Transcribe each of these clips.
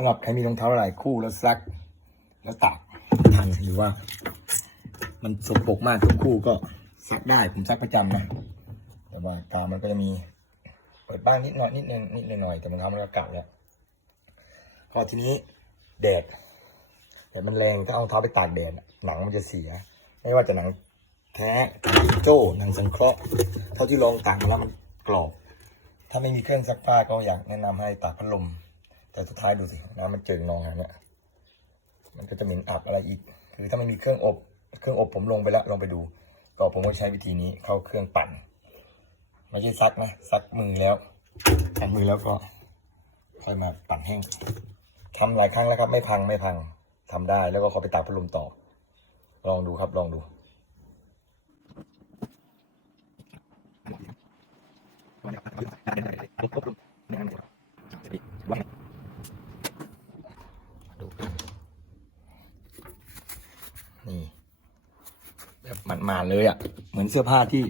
ำหรับใครมีรองเท้าหลายคู่แล้วซัก แล้วตากทันหรือว่า มันสกปรกมากทุกคู่ก็ซักได้ผมซักประจำนะ แต่ว่ากาวมันก็จะมีเปิดบ้างนิดหน่อยนิดนึงนิดหน่อยแต่มันทำมันก็เก่าแล้วก็ทีนี้แดดแดดมันแรงถ้าเอาเท้าไปตากแดดหนังมันจะเสีย ไม่ว่าจะหนังแท้โจ้หนังสังเคราะห์เท่าที่ลองตากมาแล้วมันกรอบ ถ้าไม่มีเครื่องซักผ้าก็อยากแนะนำให้ตากพัดลม แต่สุดท้ายดูสิน้ำมันเจิ่งนองอย่างเนี้ยมันก็จะเหม็นอับอะไรอีก คือถ้าไม่มีเครื่องอบเครื่องอบผมลงไปแล้วลงไปดู ก็ผมก็ใช้วิธีนี้เข้าเครื่องปั่นไม่ใช่ซักนะซักมือแล้วปั่นมือแล้วก็ค่อยมาปั่นแห้งทำหลายครั้งแล้วครับ ไม่พังไม่พังทำได้แล้วก็ขอไปตากพัดลมต่อ ลองดูครับลองดูกัน นี่ แบบหมาดๆเลยอะ เหมือนเสื้อผ้าที่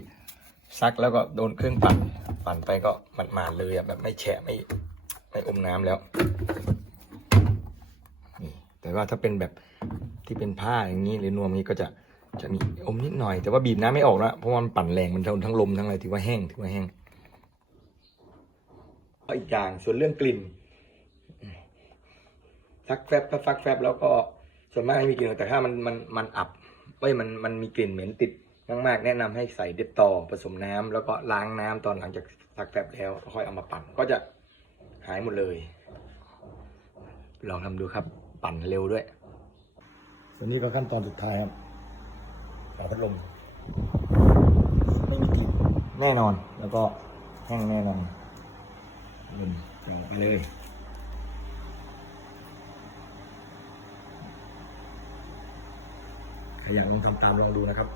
ซักแล้วก็โดนเครื่องปั่นปั่นไปก็หมาดๆเลยอะแบบไม่แฉะไม่ไม่อมน้ำแล้วนี่แต่ว่าถ้าเป็นแบบที่เป็นผ้าอย่างนี้หรือนวมนี้ก็จะจะมีอมนิดหน่อย แต่ว่าบีบน้ำไม่ออกแล้วเพราะมันปั่นแรงมันทั้งทั้งลมทั้งอะไรถือว่าแห้งถือว่าแห้งอีกอย่างส่วนเรื่องกลิ่นซักแฟบซักแฟบแล้วก็ ส่วนมากไม่มีกลิ่นแต่ถ้ามันมันมันอับเอ้ยมันมันมีกลิ่นเหม็นติดมากๆแนะนำให้ใส่เด็ดต่อผสมน้ำแล้วก็ล้างน้ำตอนหลังจากซักแฟบแล้วแล้วค่อยเอามาปั่นก็จะหายหมดเลย ลองทำดูครับปั่นเร็วด้วย ส่วนนี้ก็ขั้นตอนสุดท้ายครับฝาพัดลมไม่มีกลิ่นแน่นอนแล้วก็แห้งแน่นอนลมจะออกไปเลย ครอยากลองทำตามลองดูนะครับ